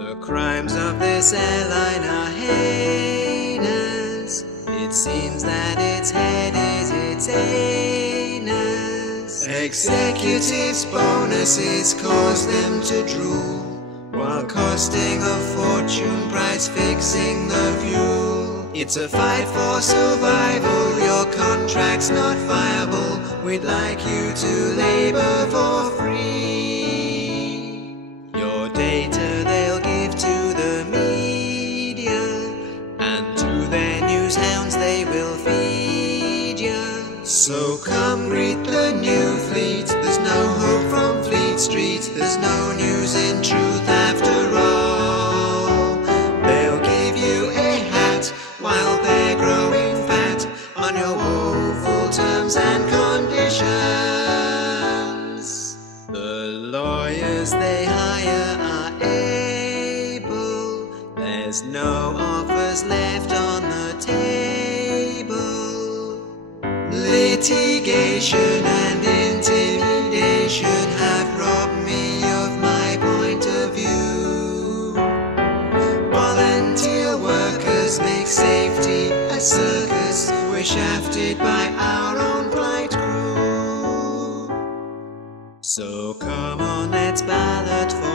The crimes of this airline are heinous. It seems that its head is its anus. Executives' bonuses cause them to drool, while costing a fortune, price fixing the fuel. It's a fight for survival, your contract's not viable. We'd like you to labor for free. Your data they'll give to the media, and to their news hounds they will feed ya. So come greet the new fleet, there's no hope from Fleet Street. There's no news in truth after all. They'll give you a hat while they're growing fat on your woeful terms and conditions. The lawyers they hire are able, there's no offers left on the table. Litigation and intimidation have robbed me of my point of view. Volunteer workers make safety a circus. We're shafted by our own flight crew. So come on, let's ballot for